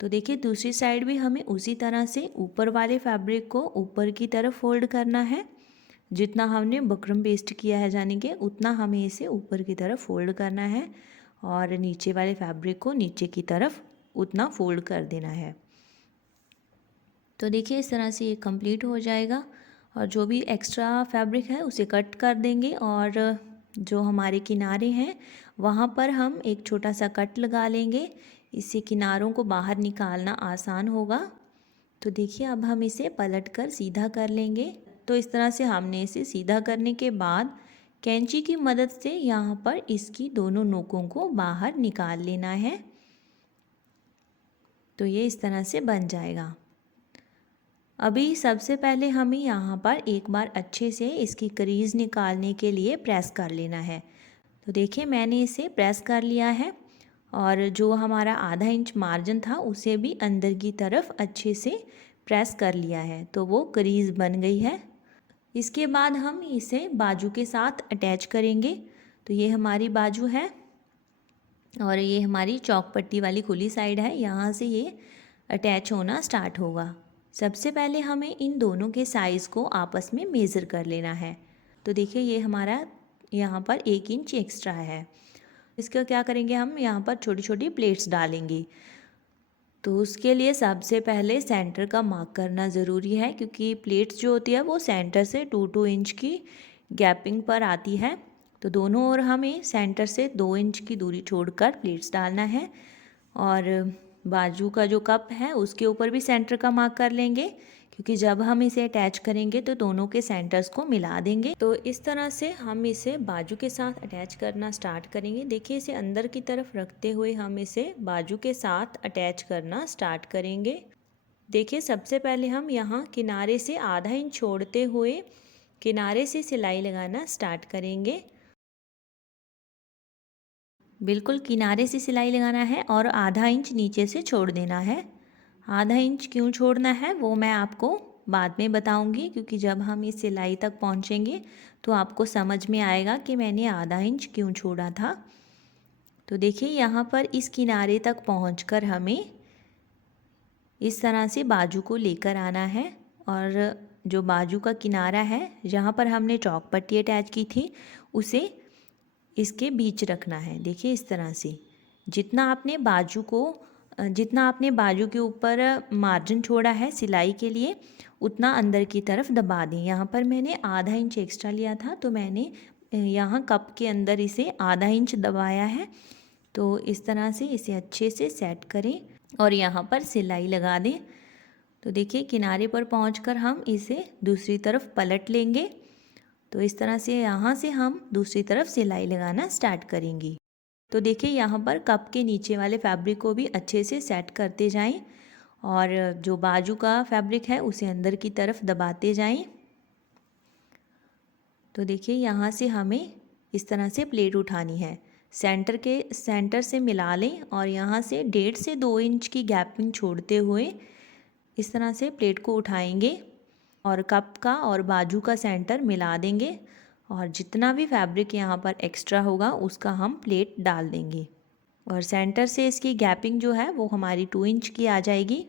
तो देखिए दूसरी साइड भी हमें उसी तरह से ऊपर वाले फैब्रिक को ऊपर की तरफ फोल्ड करना है। जितना हमने बुकरम पेस्ट किया है जाने के उतना हमें इसे ऊपर की तरफ फोल्ड करना है और नीचे वाले फैब्रिक को नीचे की तरफ उतना फोल्ड कर देना है। तो देखिए इस तरह से ये कंप्लीट हो जाएगा और जो भी एक्स्ट्रा फैब्रिक है उसे कट कर देंगे और जो हमारे किनारे हैं वहाँ पर हम एक छोटा सा कट लगा लेंगे। इससे किनारों को बाहर निकालना आसान होगा। तो देखिए अब हम इसे पलट कर सीधा कर लेंगे। तो इस तरह से हमने इसे सीधा करने के बाद कैंची की मदद से यहाँ पर इसकी दोनों नोकों को बाहर निकाल लेना है। तो ये इस तरह से बन जाएगा। अभी सबसे पहले हमें यहाँ पर एक बार अच्छे से इसकी क्रीज़ निकालने के लिए प्रेस कर लेना है। तो देखिए मैंने इसे प्रेस कर लिया है और जो हमारा आधा इंच मार्जिन था उसे भी अंदर की तरफ अच्छे से प्रेस कर लिया है, तो वो क्रीज़ बन गई है। इसके बाद हम इसे बाजू के साथ अटैच करेंगे। तो ये हमारी बाजू है और ये हमारी चौक पट्टी वाली खुली साइड है, यहाँ से ये अटैच होना स्टार्ट होगा। सबसे पहले हमें इन दोनों के साइज़ को आपस में मेज़र कर लेना है। तो देखिए ये हमारा यहाँ पर 1 इंच एक्स्ट्रा है। इसका क्या करेंगे, हम यहाँ पर छोटी छोटी प्लेट्स डालेंगे। तो उसके लिए सबसे पहले सेंटर का मार्क करना ज़रूरी है, क्योंकि प्लेट्स जो होती है वो सेंटर से 2-2 इंच की गैपिंग पर आती है। तो दोनों ओर हमें सेंटर से 2 इंच की दूरी छोड़कर प्लेट्स डालना है और बाजू का जो कप है उसके ऊपर भी सेंटर का मार्क कर लेंगे, क्योंकि जब हम इसे अटैच करेंगे तो दोनों के सेंटर्स को मिला देंगे। तो इस तरह से हम इसे बाजू के साथ अटैच करना स्टार्ट करेंगे। देखिए इसे अंदर की तरफ रखते हुए हम इसे बाजू के साथ अटैच करना स्टार्ट करेंगे। देखिए सबसे पहले हम यहाँ किनारे से आधा इंच छोड़ते हुए किनारे से सिलाई लगाना स्टार्ट करेंगे। बिल्कुल किनारे से सिलाई लगाना है और आधा इंच नीचे से छोड़ देना है। आधा इंच क्यों छोड़ना है वो मैं आपको बाद में बताऊंगी, क्योंकि जब हम इस सिलाई तक पहुंचेंगे तो आपको समझ में आएगा कि मैंने आधा इंच क्यों छोड़ा था। तो देखिए यहाँ पर इस किनारे तक पहुंचकर हमें इस तरह से बाजू को लेकर आना है और जो बाजू का किनारा है जहाँ पर हमने चौक पट्टी अटैच की थी उसे इसके बीच रखना है। देखिए इस तरह से जितना आपने बाजू के ऊपर मार्जिन छोड़ा है सिलाई के लिए उतना अंदर की तरफ दबा दें। यहाँ पर मैंने आधा इंच एक्स्ट्रा लिया था, तो मैंने यहाँ कप के अंदर इसे आधा इंच दबाया है। तो इस तरह से इसे अच्छे से सेट करें और यहाँ पर सिलाई लगा दें। तो देखिए किनारे पर पहुँचकर हम इसे दूसरी तरफ पलट लेंगे। तो इस तरह से यहाँ से हम दूसरी तरफ सिलाई लगाना स्टार्ट करेंगे। तो देखिए यहाँ पर कप के नीचे वाले फैब्रिक को भी अच्छे से सेट करते जाएं और जो बाजू का फैब्रिक है उसे अंदर की तरफ दबाते जाएं। तो देखिए यहाँ से हमें इस तरह से प्लेट उठानी है, सेंटर से मिला लें और यहाँ से 1.5 से 2 इंच की गैपिंग छोड़ते हुए इस तरह से प्लेट को उठाएंगे और कप का और बाजू का सेंटर मिला देंगे और जितना भी फैब्रिक यहाँ पर एक्स्ट्रा होगा उसका हम प्लेट डाल देंगे और सेंटर से इसकी गैपिंग जो है वो हमारी 2 इंच की आ जाएगी।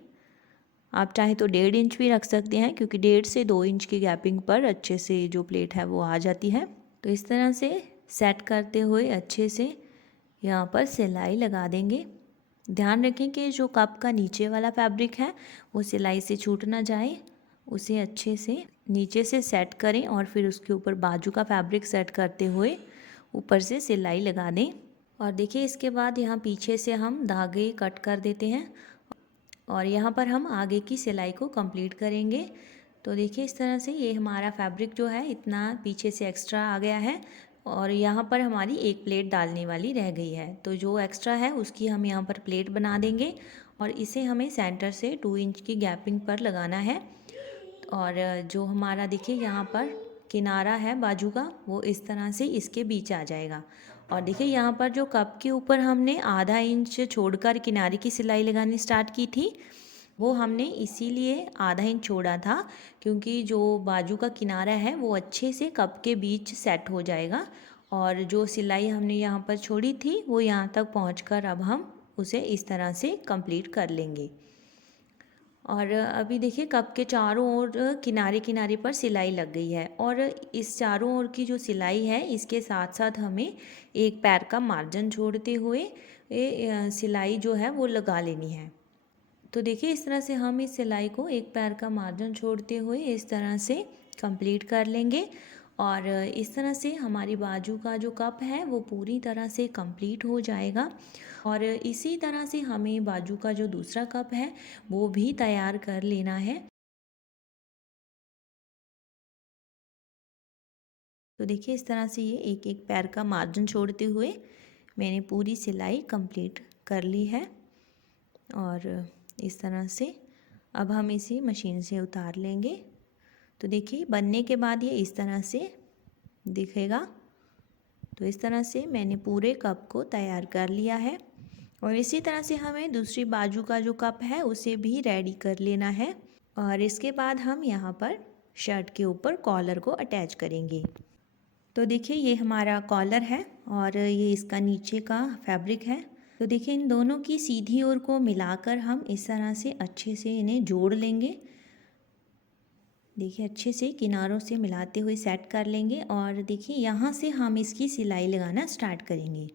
आप चाहे तो 1.5 इंच भी रख सकते हैं, क्योंकि 1.5 से 2 इंच की गैपिंग पर अच्छे से जो प्लेट है वो आ जाती है। तो इस तरह से सेट करते हुए अच्छे से यहाँ पर सिलाई लगा देंगे। ध्यान रखें कि जो कप का नीचे वाला फैब्रिक है वो सिलाई से छूट ना जाए, उसे अच्छे से नीचे से सेट करें और फिर उसके ऊपर बाजू का फैब्रिक सेट करते हुए ऊपर से सिलाई लगा दें। और देखिए इसके बाद यहाँ पीछे से हम धागे कट कर देते हैं और यहाँ पर हम आगे की सिलाई को कंप्लीट करेंगे। तो देखिए इस तरह से ये हमारा फैब्रिक जो है इतना पीछे से एक्स्ट्रा आ गया है और यहाँ पर हमारी एक प्लेट डालने वाली रह गई है। तो जो एक्स्ट्रा है उसकी हम यहाँ पर प्लेट बना देंगे और इसे हमें सेंटर से 2 इंच की गैपिंग पर लगाना है। और जो हमारा देखिए यहाँ पर किनारा है बाजू का वो इस तरह से इसके बीच आ जाएगा। और देखिए यहाँ पर जो कप के ऊपर हमने आधा इंच छोड़कर किनारे की सिलाई लगानी स्टार्ट की थी, वो हमने इसीलिए आधा इंच छोड़ा था क्योंकि जो बाजू का किनारा है वो अच्छे से कप के बीच सेट हो जाएगा। और जो सिलाई हमने यहाँ पर छोड़ी थी वो यहाँ तक पहुँचकर अब हम उसे इस तरह से कंप्लीट कर लेंगे। और अभी देखिए कप के चारों ओर किनारे किनारे पर सिलाई लग गई है और इस चारों ओर की जो सिलाई है इसके साथ साथ हमें एक पैर का मार्जिन छोड़ते हुए सिलाई जो है वो लगा लेनी है। तो देखिए इस तरह से हम इस सिलाई को एक पैर का मार्जिन छोड़ते हुए इस तरह से कंप्लीट कर लेंगे। और इस तरह से हमारी बाजू का जो कप है वो पूरी तरह से कंप्लीट हो जाएगा। और इसी तरह से हमें बाजू का जो दूसरा कप है वो भी तैयार कर लेना है। तो देखिए इस तरह से ये एक एक पैर का मार्जिन छोड़ते हुए मैंने पूरी सिलाई कंप्लीट कर ली है। और इस तरह से अब हम इसे मशीन से उतार लेंगे। तो देखिए बनने के बाद ये इस तरह से दिखेगा। तो इस तरह से मैंने पूरे कप को तैयार कर लिया है और इसी तरह से हमें दूसरी बाजू का जो कप है उसे भी रेडी कर लेना है। और इसके बाद हम यहाँ पर शर्ट के ऊपर कॉलर को अटैच करेंगे। तो देखिए ये हमारा कॉलर है और ये इसका नीचे का फैब्रिक है। तो देखिए इन दोनों की सीधी ओर को मिलाकर हम इस तरह से अच्छे से इन्हें जोड़ लेंगे। देखिए अच्छे से किनारों से मिलाते हुए सेट कर लेंगे और देखिए यहाँ से हम इसकी सिलाई लगाना स्टार्ट करेंगे।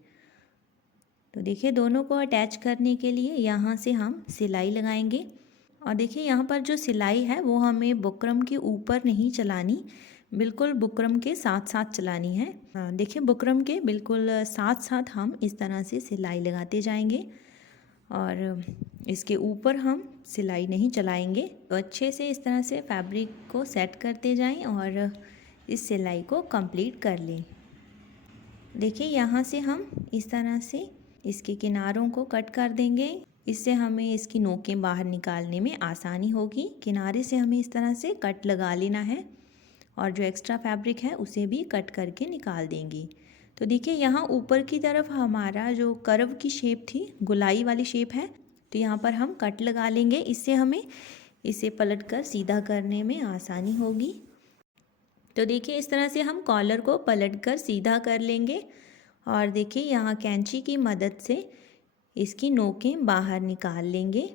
तो देखिए दोनों को अटैच करने के लिए यहाँ से हम सिलाई लगाएंगे। और देखिए यहाँ पर जो सिलाई है वो हमें बुकरम के ऊपर नहीं चलानी, बिल्कुल बुकरम के साथ साथ चलानी है। देखिए बुकरम के बिल्कुल साथ साथ हम इस तरह से सिलाई लगाते जाएंगे और इसके ऊपर हम सिलाई नहीं चलाएंगे। तो अच्छे से इस तरह से फैब्रिक को सेट करते जाएं और इस सिलाई को कंप्लीट कर लें। देखिए यहाँ से हम इस तरह से इसके किनारों को कट कर देंगे। इससे हमें इसकी नोकें बाहर निकालने में आसानी होगी। किनारे से हमें इस तरह से कट लगा लेना है और जो एक्स्ट्रा फैब्रिक है उसे भी कट करके निकाल देंगी। तो देखिए यहाँ ऊपर की तरफ हमारा जो कर्व की शेप थी, गोलाई वाली शेप है, तो यहाँ पर हम कट लगा लेंगे। इससे हमें इसे पलट कर सीधा करने में आसानी होगी। तो देखिए इस तरह से हम कॉलर को पलट कर सीधा कर लेंगे और देखिए यहाँ कैंची की मदद से इसकी नोकें बाहर निकाल लेंगे,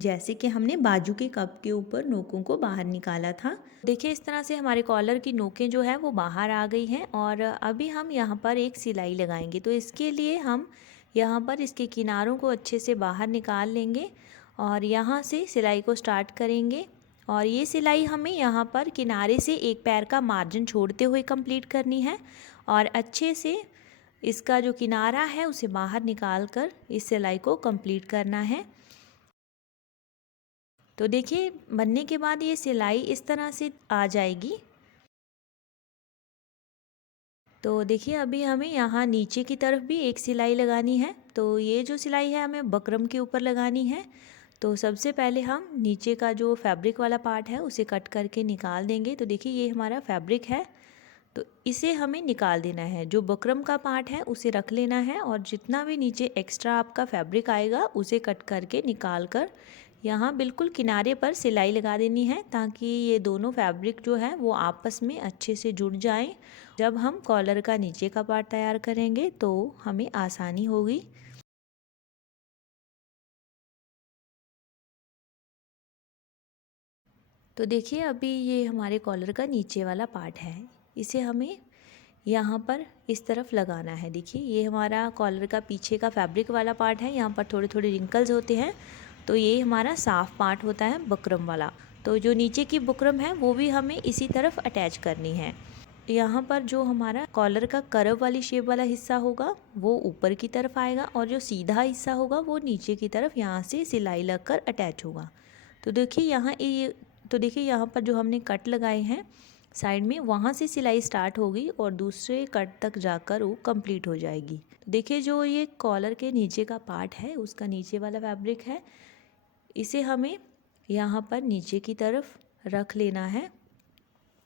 जैसे कि हमने बाजू के कप के ऊपर नोकों को बाहर निकाला था। देखिए इस तरह से हमारे कॉलर की नोकें जो है वो बाहर आ गई हैं और अभी हम यहाँ पर एक सिलाई लगाएंगे। तो इसके लिए हम यहाँ पर इसके किनारों को अच्छे से बाहर निकाल लेंगे और यहाँ से सिलाई को स्टार्ट करेंगे। और ये सिलाई हमें यहाँ पर किनारे से एक पैर का मार्जिन छोड़ते हुए कंप्लीट करनी है और अच्छे से इसका जो किनारा है उसे बाहर निकाल कर इस सिलाई को कंप्लीट करना है। तो देखिए बनने के बाद ये सिलाई इस तरह से आ जाएगी। तो देखिए अभी हमें यहाँ नीचे की तरफ भी एक सिलाई लगानी है। तो ये जो सिलाई है हमें बकरम के ऊपर लगानी है। तो सबसे पहले हम नीचे का जो फैब्रिक वाला पार्ट है उसे कट करके निकाल देंगे। तो देखिए ये हमारा फैब्रिक है, तो इसे हमें निकाल देना है। जो बकरम का पार्ट है उसे रख लेना है और जितना भी नीचे एक्स्ट्रा आपका फैब्रिक आएगा उसे कट करके निकाल कर यहाँ बिल्कुल किनारे पर सिलाई लगा देनी है, ताकि ये दोनों फैब्रिक जो है वो आपस में अच्छे से जुड़ जाएं। जब हम कॉलर का नीचे का पार्ट तैयार करेंगे तो हमें आसानी होगी। तो देखिए अभी ये हमारे कॉलर का नीचे वाला पार्ट है, इसे हमें यहाँ पर इस तरफ लगाना है। देखिए ये हमारा कॉलर का पीछे का फैब्रिक वाला पार्ट है, यहाँ पर थोड़े थोड़े रिंकल्स होते हैं, तो ये हमारा साफ पार्ट होता है बुकरम वाला। तो जो नीचे की बुकरम है वो भी हमें इसी तरफ अटैच करनी है। यहाँ पर जो हमारा कॉलर का कर्व वाली शेप वाला हिस्सा होगा वो ऊपर की तरफ आएगा और जो सीधा हिस्सा होगा वो नीचे की तरफ यहाँ से सिलाई लगकर अटैच होगा। तो देखिए यहाँ पर जो हमने कट लगाए हैं साइड में, वहाँ से सिलाई स्टार्ट होगी और दूसरे कट तक जाकर वो कंप्लीट हो जाएगी। तो देखिए जो ये कॉलर के नीचे का पार्ट है, उसका नीचे वाला फैब्रिक है, इसे हमें यहाँ पर नीचे की तरफ रख लेना है।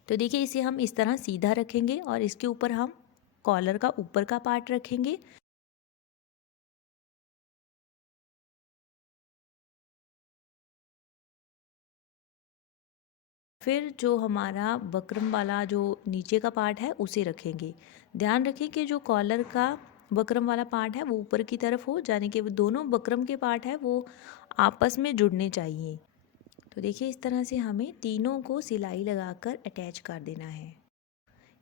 तो देखिए इसे हम इस तरह सीधा रखेंगे और इसके ऊपर हम कॉलर का ऊपर का पार्ट रखेंगे। फिर जो हमारा बकरम वाला जो नीचे का पार्ट है उसे रखेंगे। ध्यान रखें कि जो कॉलर का बकरम वाला पार्ट है वो ऊपर की तरफ हो, यानी कि वो दोनों बकरम के पार्ट है वो आपस में जुड़ने चाहिए। तो देखिए इस तरह से हमें तीनों को सिलाई लगाकर अटैच कर देना है।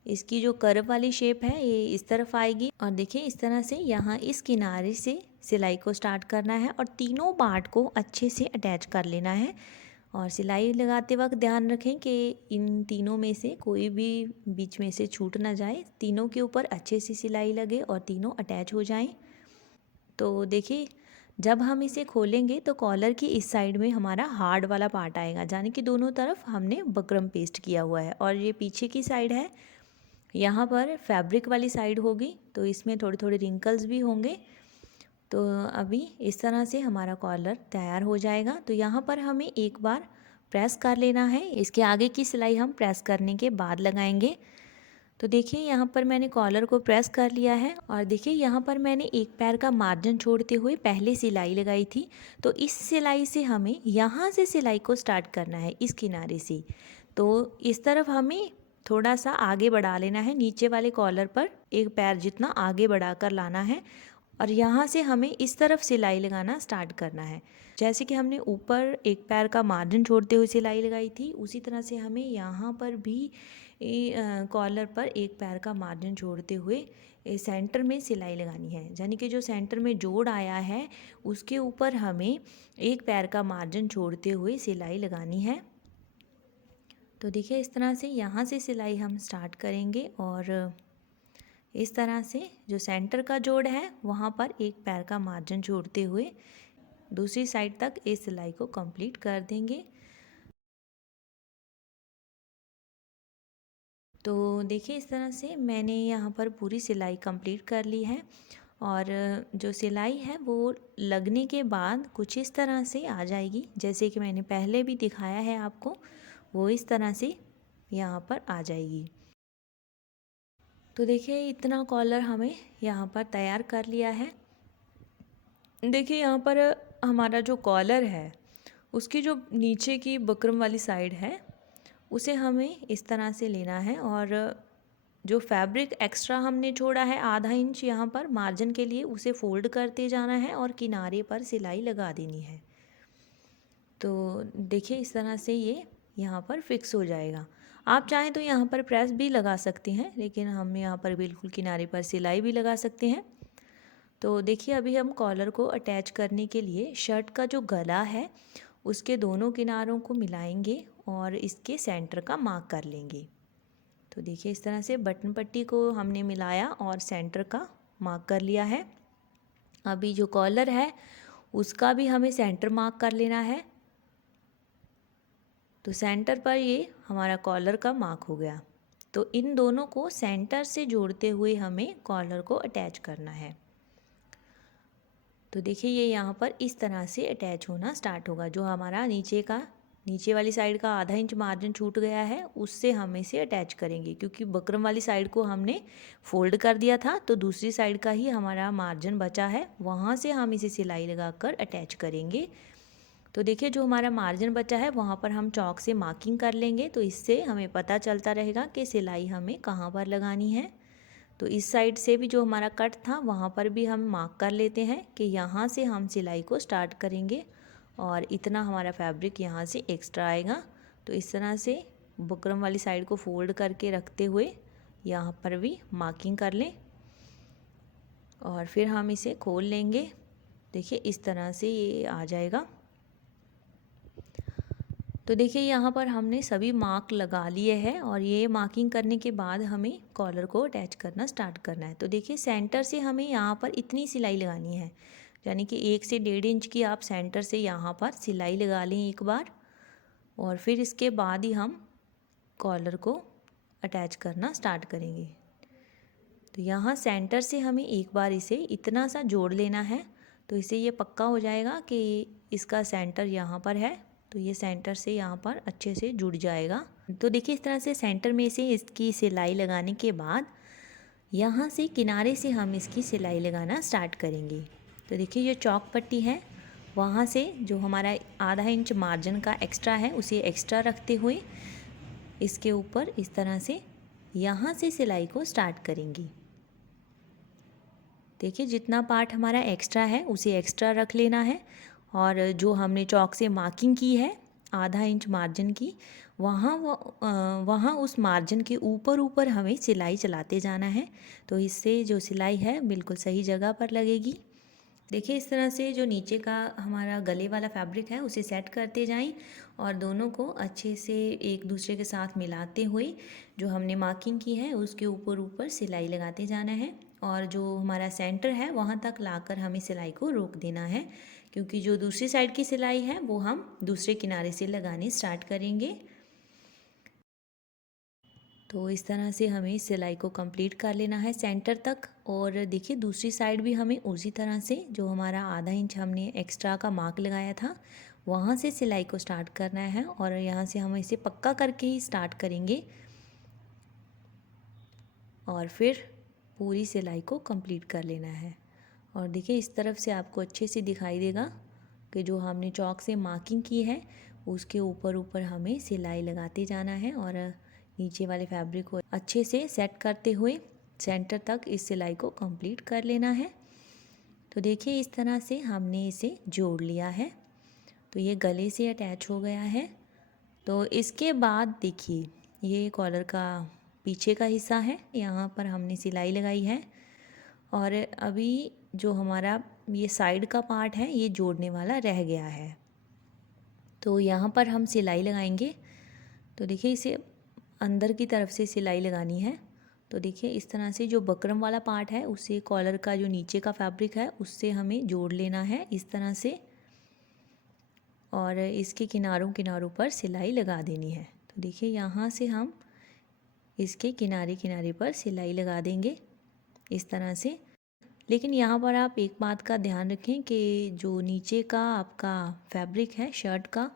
इसकी जो कर्व वाली शेप है ये इस तरफ आएगी और देखिए इस तरह से यहाँ इस किनारे से सिलाई को स्टार्ट करना है और तीनों पार्ट को अच्छे से अटैच कर लेना है। और सिलाई लगाते वक्त ध्यान रखें कि इन तीनों में से कोई भी बीच में से छूट ना जाए, तीनों के ऊपर अच्छे से सिलाई लगे और तीनों अटैच हो जाएं। तो देखिए जब हम इसे खोलेंगे तो कॉलर की इस साइड में हमारा हार्ड वाला पार्ट आएगा, यानी कि दोनों तरफ हमने बकरम पेस्ट किया हुआ है। और ये पीछे की साइड है, यहाँ पर फैब्रिक वाली साइड होगी, तो इसमें थोड़े थोड़े रिंकल्स भी होंगे। तो अभी इस तरह से हमारा कॉलर तैयार हो जाएगा। तो यहाँ पर हमें एक बार प्रेस कर लेना है, इसके आगे की सिलाई हम प्रेस करने के बाद लगाएंगे। तो देखिए यहाँ पर मैंने कॉलर को प्रेस कर लिया है और देखिए यहाँ पर मैंने एक पैर का मार्जिन छोड़ते हुए पहले सिलाई लगाई थी। तो इस सिलाई से हमें यहाँ से सिलाई को स्टार्ट करना है, इस किनारे से। तो इस तरफ हमें थोड़ा सा आगे बढ़ा लेना है, नीचे वाले कॉलर पर एक पैर जितना आगे बढ़ाकर लाना है और यहाँ से हमें इस तरफ सिलाई लगाना स्टार्ट करना है। जैसे कि हमने ऊपर एक पैर का मार्जिन छोड़ते हुए सिलाई लगाई थी, उसी तरह से हमें यहाँ पर भी कॉलर पर एक पैर का मार्जिन छोड़ते हुए सेंटर में सिलाई लगानी है। यानी कि जो सेंटर में जोड़ आया है उसके ऊपर हमें एक पैर का मार्जिन छोड़ते हुए सिलाई लगानी है। तो देखिए इस तरह से यहाँ से सिलाई हम स्टार्ट करेंगे और इस तरह से जो सेंटर का जोड़ है वहाँ पर एक पैर का मार्जिन छोड़ते हुए दूसरी साइड तक इस सिलाई को कंप्लीट कर देंगे। तो देखिए इस तरह से मैंने यहाँ पर पूरी सिलाई कंप्लीट कर ली है और जो सिलाई है वो लगने के बाद कुछ इस तरह से आ जाएगी, जैसे कि मैंने पहले भी दिखाया है आपको, वो इस तरह से यहाँ पर आ जाएगी। तो देखिए इतना कॉलर हमें यहाँ पर तैयार कर लिया है। देखिए यहाँ पर हमारा जो कॉलर है उसकी जो नीचे की बकरम वाली साइड है उसे हमें इस तरह से लेना है और जो फैब्रिक एक्स्ट्रा हमने छोड़ा है आधा इंच यहाँ पर मार्जिन के लिए, उसे फोल्ड करते जाना है और किनारे पर सिलाई लगा देनी है। तो देखिए इस तरह से ये यहाँ पर फिक्स हो जाएगा। आप चाहें तो यहाँ पर प्रेस भी लगा सकते हैं, लेकिन हम यहाँ पर बिल्कुल किनारे पर सिलाई भी लगा सकते हैं। तो देखिए अभी हम कॉलर को अटैच करने के लिए शर्ट का जो गला है उसके दोनों किनारों को मिलाएंगे और इसके सेंटर का मार्क कर लेंगे। तो देखिए इस तरह से बटन पट्टी को हमने मिलाया और सेंटर का मार्क कर लिया है। अभी जो कॉलर है उसका भी हमें सेंटर मार्क कर लेना है। तो सेंटर पर ये हमारा कॉलर का मार्क हो गया। तो इन दोनों को सेंटर से जोड़ते हुए हमें कॉलर को अटैच करना है। तो देखिए ये यहाँ पर इस तरह से अटैच होना स्टार्ट होगा। जो हमारा नीचे वाली साइड का आधा इंच मार्जिन छूट गया है उससे हम इसे अटैच करेंगे, क्योंकि बकरम वाली साइड को हमने फोल्ड कर दिया था तो दूसरी साइड का ही हमारा मार्जिन बचा है, वहाँ से हम इसे सिलाई लगाकर अटैच करेंगे। तो देखिए जो हमारा मार्जिन बचा है वहाँ पर हम चॉक से मार्किंग कर लेंगे, तो इससे हमें पता चलता रहेगा कि सिलाई हमें कहाँ पर लगानी है। तो इस साइड से भी जो हमारा कट था वहाँ पर भी हम मार्क कर लेते हैं कि यहाँ से हम सिलाई को स्टार्ट करेंगे और इतना हमारा फैब्रिक यहाँ से एक्स्ट्रा आएगा। तो इस तरह से बुकरम वाली साइड को फोल्ड करके रखते हुए यहाँ पर भी मार्किंग कर लें और फिर हम इसे खोल लेंगे। देखिए इस तरह से ये आ जाएगा। तो देखिए यहाँ पर हमने सभी मार्क लगा लिए हैं और ये मार्किंग करने के बाद हमें कॉलर को अटैच करना स्टार्ट करना है। तो देखिए सेंटर से हमें यहाँ पर इतनी सिलाई लगानी है, यानी कि 1 से 1.5 इंच की आप सेंटर से यहाँ पर सिलाई लगा लें एक बार, और फिर इसके बाद ही हम कॉलर को अटैच करना स्टार्ट करेंगे। तो यहाँ सेंटर से हमें एक बार इसे इतना सा जोड़ लेना है, तो इससे ये पक्का हो जाएगा कि इसका सेंटर यहाँ पर है, तो ये सेंटर से यहाँ पर अच्छे से जुड़ जाएगा। तो देखिए इस तरह से सेंटर में से इसकी सिलाई लगाने के बाद यहाँ से किनारे से हम इसकी सिलाई लगाना स्टार्ट करेंगे। तो देखिए ये चौक पट्टी है, वहाँ से जो हमारा आधा इंच मार्जिन का एक्स्ट्रा है उसे एक्स्ट्रा रखते हुए इसके ऊपर इस तरह से यहाँ से सिलाई को स्टार्ट करेंगे। देखिए जितना पार्ट हमारा एक्स्ट्रा है उसे एक्स्ट्रा रख लेना है, और जो हमने चौक से मार्किंग की है आधा इंच मार्जिन की, वहाँ उस मार्जिन के ऊपर ऊपर हमें सिलाई चलाते जाना है। तो इससे जो सिलाई है बिल्कुल सही जगह पर लगेगी। देखिए इस तरह से जो नीचे का हमारा गले वाला फैब्रिक है उसे सेट करते जाएं और दोनों को अच्छे से एक दूसरे के साथ मिलाते हुए जो हमने मार्किंग की है उसके ऊपर ऊपर सिलाई लगाते जाना है, और जो हमारा सेंटर है वहाँ तक लाकर हमें सिलाई को रोक देना है, क्योंकि जो दूसरी साइड की सिलाई है वो हम दूसरे किनारे से लगानी स्टार्ट करेंगे। तो इस तरह से हमें सिलाई को कंप्लीट कर लेना है सेंटर तक। और देखिए दूसरी साइड भी हमें उसी तरह से जो हमारा आधा इंच हमने एक्स्ट्रा का मार्क लगाया था वहाँ से सिलाई को स्टार्ट करना है, और यहाँ से हम इसे पक्का करके ही स्टार्ट करेंगे और फिर पूरी सिलाई को कंप्लीट कर लेना है। और देखिए इस तरफ से आपको अच्छे से दिखाई देगा कि जो हमने चौक से मार्किंग की है उसके ऊपर ऊपर हमें सिलाई लगाते जाना है, और नीचे वाले फैब्रिक को अच्छे से सेट करते हुए सेंटर तक इस सिलाई को कंप्लीट कर लेना है। तो देखिए इस तरह से हमने इसे जोड़ लिया है, तो ये गले से अटैच हो गया है। तो इसके बाद देखिए ये कॉलर का पीछे का हिस्सा है, यहाँ पर हमने सिलाई लगाई है, और अभी जो हमारा ये साइड का पार्ट है ये जोड़ने वाला रह गया है। तो यहाँ पर हम सिलाई लगाएंगे। तो देखिए इसे अंदर की तरफ से सिलाई लगानी है। तो देखिए इस तरह से जो बकरम वाला पार्ट है उसे कॉलर का जो नीचे का फैब्रिक है उससे हमें जोड़ लेना है इस तरह से, और इसके किनारों किनारों पर सिलाई लगा देनी है। तो देखिए यहाँ से हम इसके किनारे किनारे पर सिलाई लगा देंगे इस तरह से। लेकिन यहाँ पर आप एक बात का ध्यान रखें कि जो नीचे का आपका फैब्रिक है शर्ट का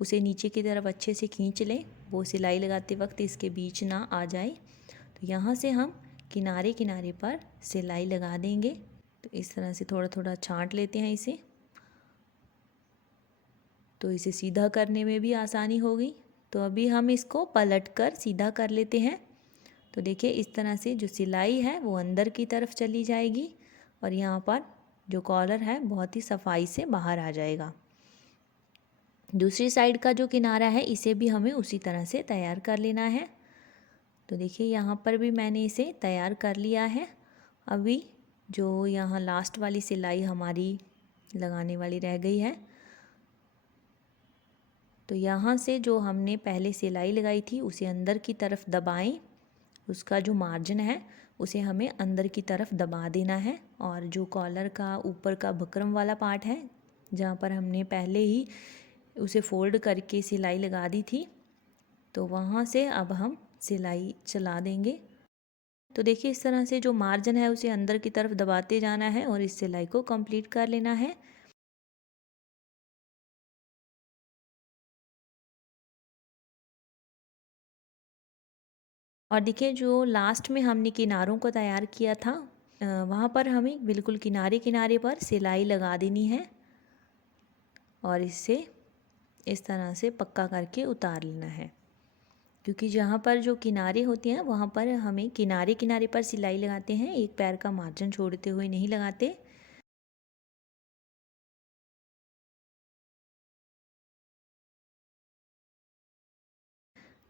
उसे नीचे की तरफ अच्छे से खींच लें, वो सिलाई लगाते वक्त इसके बीच ना आ जाए। तो यहाँ से हम किनारे किनारे पर सिलाई लगा देंगे। तो इस तरह से थोड़ा थोड़ा छांट लेते हैं इसे, तो इसे सीधा करने में भी आसानी होगी। तो अभी हम इसको पलट कर सीधा कर लेते हैं। तो देखिए इस तरह से जो सिलाई है वो अंदर की तरफ चली जाएगी, और यहाँ पर जो कॉलर है बहुत ही सफाई से बाहर आ जाएगा। दूसरी साइड का जो किनारा है इसे भी हमें उसी तरह से तैयार कर लेना है। तो देखिए यहाँ पर भी मैंने इसे तैयार कर लिया है। अभी जो यहाँ लास्ट वाली सिलाई हमारी लगाने वाली रह गई है, तो यहाँ से जो हमने पहले सिलाई लगाई थी उसे अंदर की तरफ दबाएं, उसका जो मार्जिन है उसे हमें अंदर की तरफ दबा देना है, और जो कॉलर का ऊपर का बकरम वाला पार्ट है जहाँ पर हमने पहले ही उसे फोल्ड करके सिलाई लगा दी थी, तो वहाँ से अब हम सिलाई चला देंगे। तो देखिए इस तरह से जो मार्जिन है उसे अंदर की तरफ दबाते जाना है और इस सिलाई को कंप्लीट कर लेना है। और देखिए जो लास्ट में हमने किनारों को तैयार किया था वहाँ पर हमें बिल्कुल किनारे किनारे पर सिलाई लगा देनी है, और इससे इस तरह से पक्का करके उतार लेना है, क्योंकि जहाँ पर जो किनारे होते हैं वहाँ पर हमें किनारे किनारे पर सिलाई लगाते हैं, एक पैर का मार्जिन छोड़ते हुए नहीं लगाते।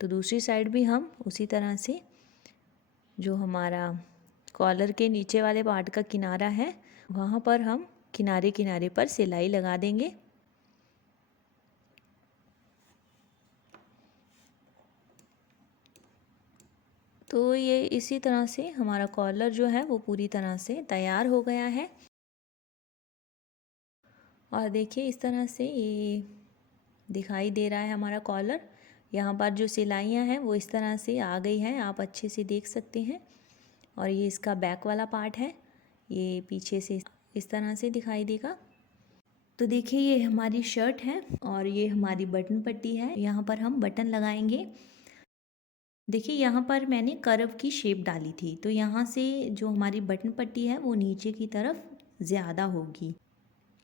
तो दूसरी साइड भी हम उसी तरह से जो हमारा कॉलर के नीचे वाले पार्ट का किनारा है वहाँ पर हम किनारे किनारे पर सिलाई लगा देंगे। तो ये इसी तरह से हमारा कॉलर जो है वो पूरी तरह से तैयार हो गया है। और देखिए इस तरह से ये दिखाई दे रहा है हमारा कॉलर। यहाँ पर जो सिलाइयाँ हैं वो इस तरह से आ गई हैं, आप अच्छे से देख सकते हैं। और ये इसका बैक वाला पार्ट है, ये पीछे से इस तरह से दिखाई देगा। तो देखिए ये हमारी शर्ट है और ये हमारी बटन पट्टी है। यहाँ पर हम बटन लगाएंगे। देखिए यहाँ पर मैंने कर्व की शेप डाली थी, तो यहाँ से जो हमारी बटन पट्टी है वो नीचे की तरफ ज़्यादा होगी,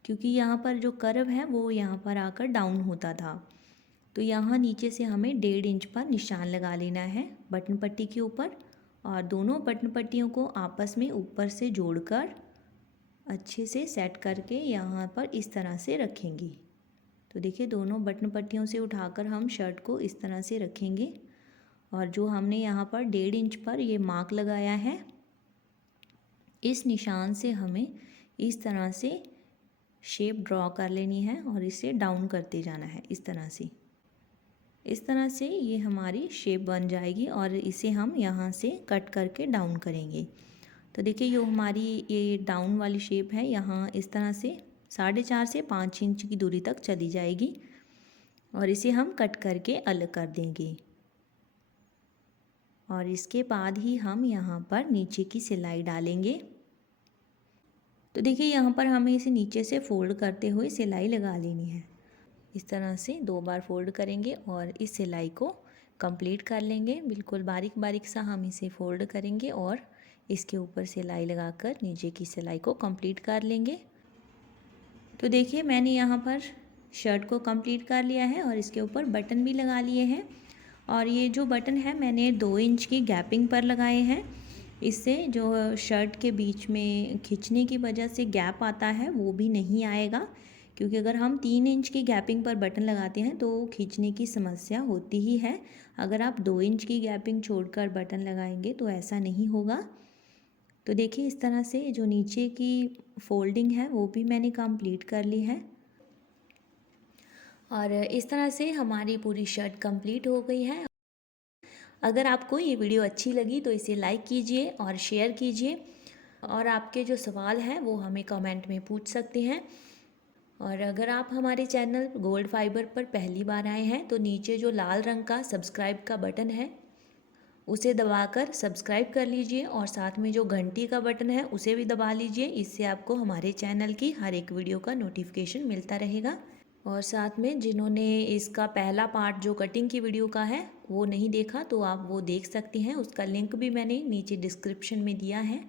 क्योंकि यहाँ पर जो कर्व है वो यहाँ पर आकर डाउन होता था। तो यहाँ नीचे से हमें 1.5 इंच पर निशान लगा लेना है बटन पट्टी के ऊपर, और दोनों बटन पट्टियों को आपस में ऊपर से जोड़कर अच्छे से सेट करके यहाँ पर इस तरह से रखेंगे। तो देखिए दोनों बटन पट्टियों से उठाकर हम शर्ट को इस तरह से रखेंगे, और जो हमने यहाँ पर 1.5 इंच पर ये मार्क लगाया है, इस निशान से हमें इस तरह से शेप ड्रॉ कर लेनी है और इसे डाउन करते जाना है इस तरह से। इस तरह से ये हमारी शेप बन जाएगी और इसे हम यहाँ से कट करके डाउन करेंगे। तो देखिए जो हमारी ये डाउन वाली शेप है, यहाँ इस तरह से 4.5 से 5 इंच की दूरी तक चली जाएगी और इसे हम कट करके अलग कर देंगे। और इसके बाद ही हम यहाँ पर नीचे की सिलाई डालेंगे। तो देखिए यहाँ पर हमें इसे नीचे से फोल्ड करते हुए सिलाई लगा लेनी है। इस तरह से 2 बार फोल्ड करेंगे और इस सिलाई को कंप्लीट कर लेंगे। बिल्कुल बारीक बारीक सा हम इसे फोल्ड करेंगे और इसके ऊपर सिलाई लगाकर नीचे की सिलाई को कंप्लीट कर लेंगे। तो देखिए मैंने यहाँ पर शर्ट को कंप्लीट कर लिया है और इसके ऊपर बटन भी लगा लिए हैं। और ये जो बटन है मैंने 2 इंच की गैपिंग पर लगाए हैं। इससे जो शर्ट के बीच में खींचने की वजह से गैप आता है वो भी नहीं आएगा, क्योंकि अगर हम 3 इंच की गैपिंग पर बटन लगाते हैं तो खींचने की समस्या होती ही है। अगर आप 2 इंच की गैपिंग छोड़कर बटन लगाएंगे तो ऐसा नहीं होगा। तो देखिए इस तरह से जो नीचे की फोल्डिंग है वो भी मैंने कंप्लीट कर ली है। और इस तरह से हमारी पूरी शर्ट कंप्लीट हो गई है। अगर आपको ये वीडियो अच्छी लगी तो इसे लाइक कीजिए और शेयर कीजिए, और आपके जो सवाल हैं वो हमें कमेंट में पूछ सकते हैं। और अगर आप हमारे चैनल गोल्ड फाइबर पर पहली बार आए हैं तो नीचे जो लाल रंग का सब्सक्राइब का बटन है उसे दबाकर सब्सक्राइब कर लीजिए, और साथ में जो घंटी का बटन है उसे भी दबा लीजिए। इससे आपको हमारे चैनल की हर एक वीडियो का नोटिफिकेशन मिलता रहेगा। और साथ में जिन्होंने इसका पहला पार्ट जो कटिंग की वीडियो का है वो नहीं देखा तो आप वो देख सकते हैं, उसका लिंक भी मैंने नीचे डिस्क्रिप्शन में दिया है।